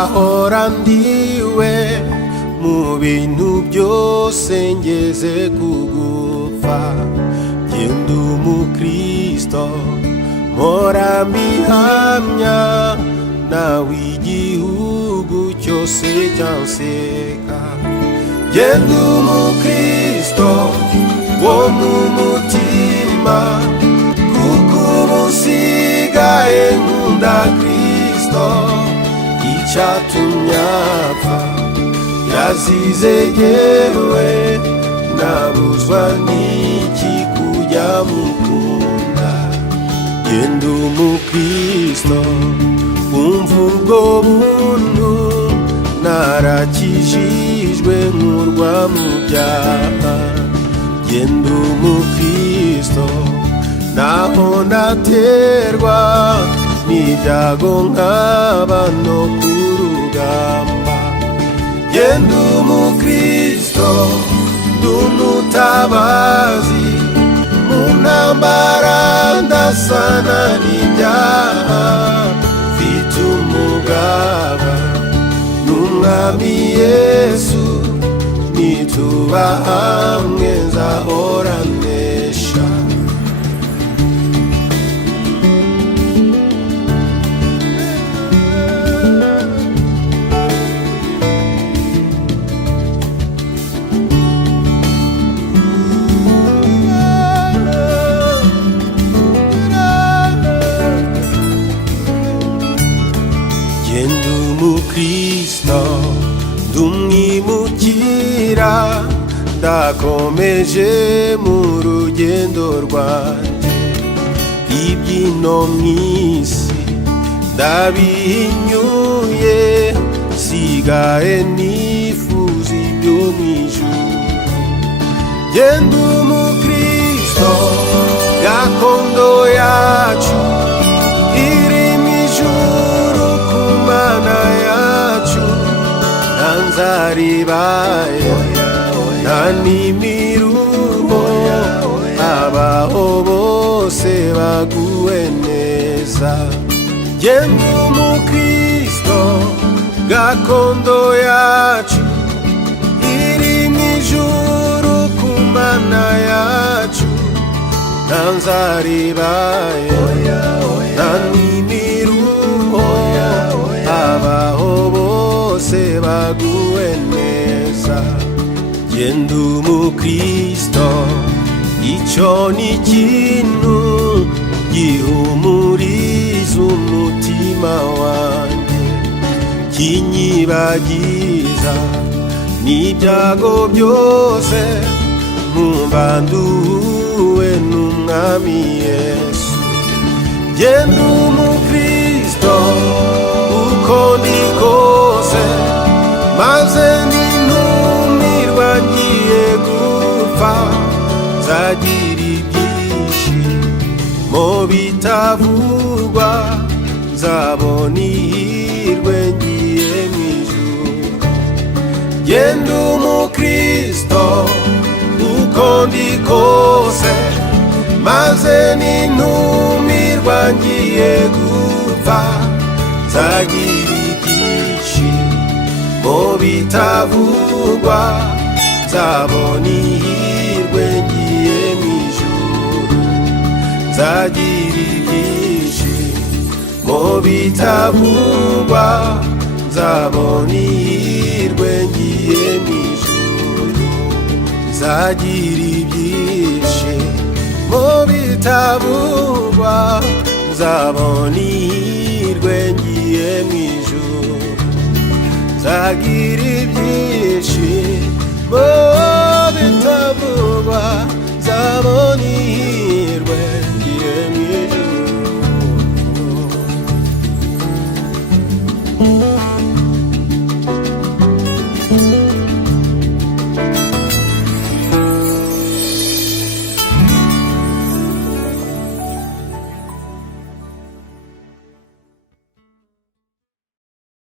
nzahora ndiwe mu bintu byose ngeze kugupfa. Genda umukristo mpora mbihamya, nawe igihugu cyose cyanseka. Genda umukristo wo mu mutima, kuko ubu nsigaye nkunda Kristo. Icyatumye apfa yazize jyewe, nabuzwa n'iki kujya mukunda. Genda umukristo umva ubwo buntu, narakijijwe nkurwa mu byaha. Genda umukristo naho naterwa n'ibyago nkaba no ku rugamba. Genda umukristo nd'umutabazi, mu ntambara ndasana n'ibyaha. Mfite umugaba n'umwami Yesu, nituba hamwe nzahora nesha. Genda umukristo ndumwimukira, ndakomeje mu rugendo rwanjye. Iby'ino mw'isi ndabihinyuye, sigaye nifuza ibyo mw'ijuru. Genda umukristo gakondo yacu iri mw'ijuru ku Mana yacu. Nta nzara ibaye, nta n'imiruho, abaho bose baguwe neza. Genda umukristo gakondo yacu iri mw'ijuru ku Mana yacu. Nta nzara ibaye, nta n'imiruho, abaho bose baguwe neza. Genda umukristo icyo ni ikintu gihumuriza umutima wanjye, kinyibagiza n'ibyago byose, nkumva nduhuwe n'umwami Yesu. Genda umukristo uko ndi kose, maze nintumirwa ngiye gupfa. Nzagira ibyishimo bitavugwa, nzabona ihirwe ngiye mw'ijuru. Genda umukristo uko ndi kose, maze nintumirwa ngiye gupfa. Nzagira ibyishimo bitavugwa, nzabona ihirwe ngiye mw'ijuru. Nzagira ibyishimo bitavugwa, nzabona ihirwe ngiye mw'ijuru. Nzagira ibyishimo bitavugwa, nzabona ihirwe ngiye mw'ijuru. Nzagira ibyishimo